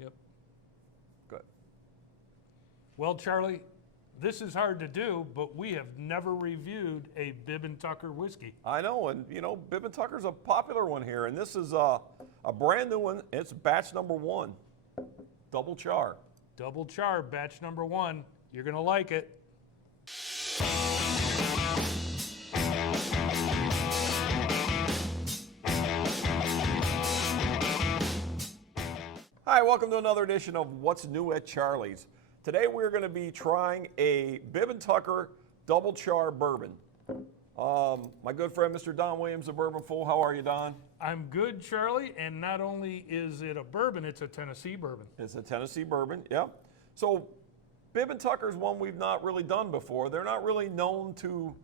Yep. Good. Well, Charlie, this is hard to do, but we have never reviewed a Bib and Tucker whiskey. I know, and you know, Bib & Tucker's a popular one here, and this is a brand new one. It's batch number 1, Double Char. Double Char, batch number 1. You're going to like it. Hi, welcome to another edition of What's New at Charlie's. Today we're going to be trying a Bib & Tucker Double Char bourbon. My good friend Mr. Don Williams of Bourbon Fool. How are you, Don? I'm good, Charlie, and not only is it a bourbon, it's a Tennessee bourbon. It's a Tennessee bourbon, yep. So Bib & Tucker's one we've not really done before. They're not really known to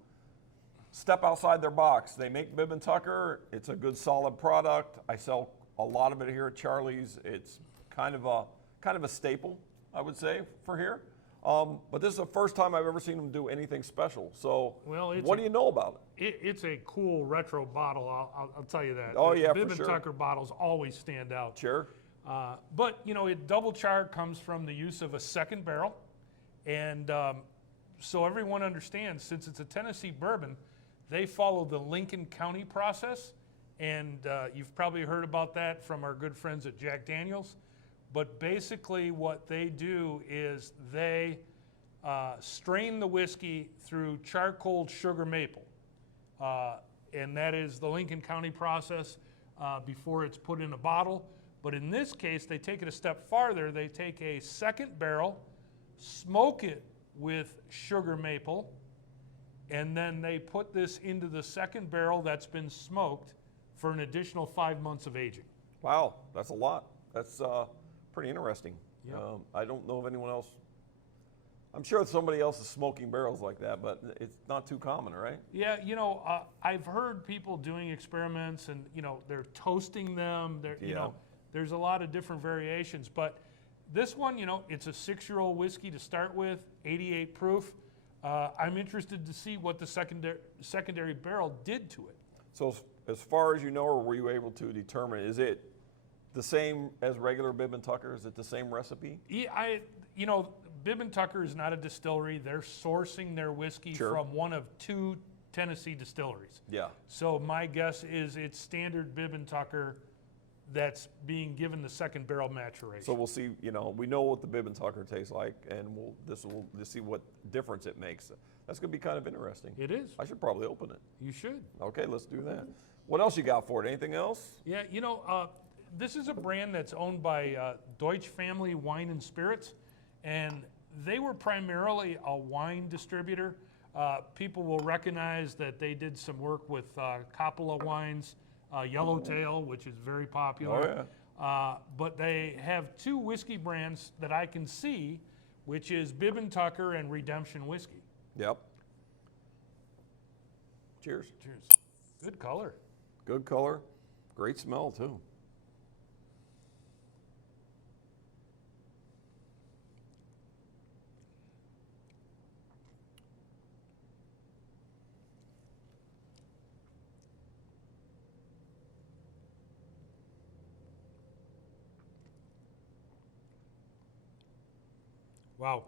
step outside their box. They make Bib & Tucker. It's a good, solid product. I sell a lot of it here at Charlie's. It's kind of a staple, I would say, for here. But this is the first time I've ever seen them do anything special. So, what do you know about it? It's a cool retro bottle. I'll tell you that. Oh yeah, Bib for and sure. Tucker bottles always stand out. Sure. But you know, Double Char comes from the use of a second barrel, and so everyone understands, since it's a Tennessee bourbon, they follow the Lincoln County process, and you've probably heard about that from our good friends at Jack Daniels. But basically what they do is they strain the whiskey through charcoal sugar maple. And that is the Lincoln County process before it's put in a bottle. But in this case, they take it a step farther. They take a second barrel, smoke it with sugar maple, and then they put this into the second barrel that's been smoked for an additional 5 months of aging. Wow, that's a lot. That's pretty interesting. Yep. I don't know of anyone else. I'm sure somebody else is smoking barrels like that, but it's not too common, right? Yeah, you know, I've heard people doing experiments, and you know, they're toasting them. You know, there's a lot of different variations, but this one, you know, it's a 6-year-old whiskey to start with, 88 proof. I'm interested to see what the secondary barrel did to it. So as far as you know, or were you able to determine, is it the same as regular Bib & Tucker? Is it the same recipe? Yeah, you know, Bib & Tucker is not a distillery. They're sourcing their whiskey from one of 2 Tennessee distilleries. Yeah. So my guess is it's standard Bib & Tucker that's being given the second barrel maturation. So we'll see, you know, we know what the Bib & Tucker tastes like, and we'll see what difference it makes. That's going to be kind of interesting. It is. I should probably open it. You should. Okay, let's do that. What else you got for it? Anything else? Yeah, you know, this is a brand that's owned by Deutsch Family Wine and Spirits, and they were primarily a wine distributor. People will recognize that they did some work with Coppola Wines, Yellowtail, which is very popular. Oh, yeah. But they have 2 whiskey brands that I can see, which is Bib & Tucker and Redemption Whiskey. Yep. Cheers. Cheers. Good color. Good color. Great smell, too. Wow.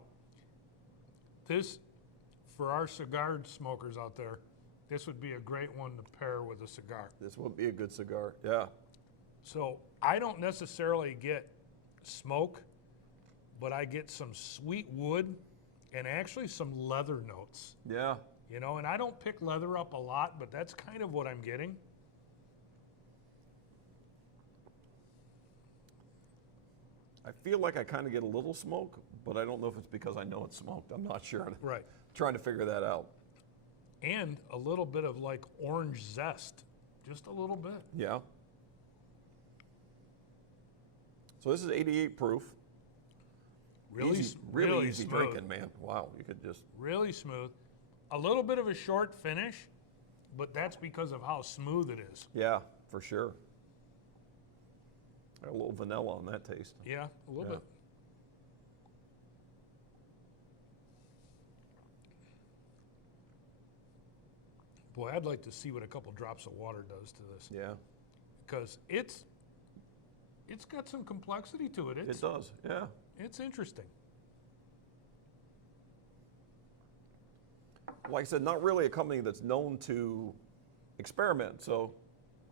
This, for our cigar smokers out there, this would be a great one to pair with a cigar. This would be a good cigar, yeah. So I don't necessarily get smoke, but I get some sweet wood and actually some leather notes. Yeah. You know, and I don't pick leather up a lot, but that's kind of what I'm getting. I feel like I kind of get a little smoke, but I don't know if it's because I know it's smoked. I'm not sure. Right. Trying to figure that out. And a little bit of like orange zest, just a little bit. Yeah. So this is 88 proof. Really easy smooth. drinking, man. Wow, you could just. Really smooth. A little bit of a short finish, but that's because of how smooth it is. Yeah, for sure. Got a little vanilla on that taste. Yeah, a little bit. Boy, I'd like to see what a couple drops of water does to this. Yeah. Because it's it's got some complexity to it. It does, yeah. It's interesting. Like I said, not really a company that's known to experiment, so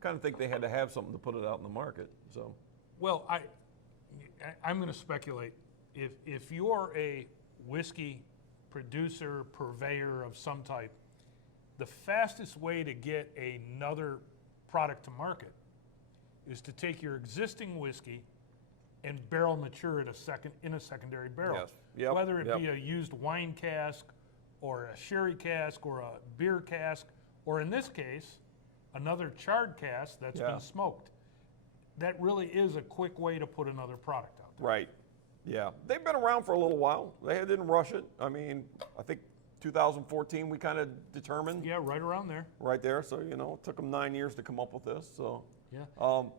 kind of think they had to have something to put it out in the market. So, Well, I'm going to speculate. If you're a whiskey producer, purveyor of some type, the fastest way to get another product to market is to take your existing whiskey and barrel mature it in a secondary barrel. Yes. Yep. Whether it Yep. be a used wine cask or a sherry cask or a beer cask, or in this case, another charred cask that's Yeah. been smoked. That really is a quick way to put another product out there. right. Yeah. They've been around for a little while. They didn't rush it. I mean, I think 2014 we kind of determined Yeah, right around there. right there. So, you know, it took them 9 years to come up with this. So, Yeah.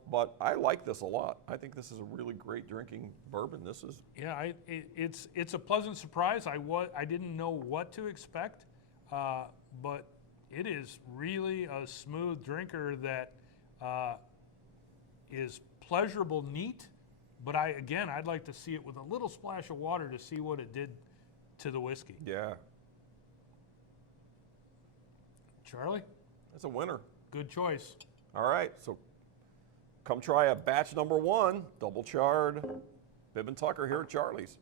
but I like this a lot. I think this is a really great drinking bourbon. This is, Yeah, it's a pleasant surprise. I didn't know what to expect, but it is really a smooth drinker that is pleasurable, neat. But I'd like to see it with a little splash of water to see what it did to the whiskey. yeah, Charlie, that's a winner. good choice. All right, so come try a batch number 1, double charred Bib and Tucker here at Charlie's.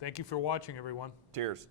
Thank you for watching, everyone. Cheers.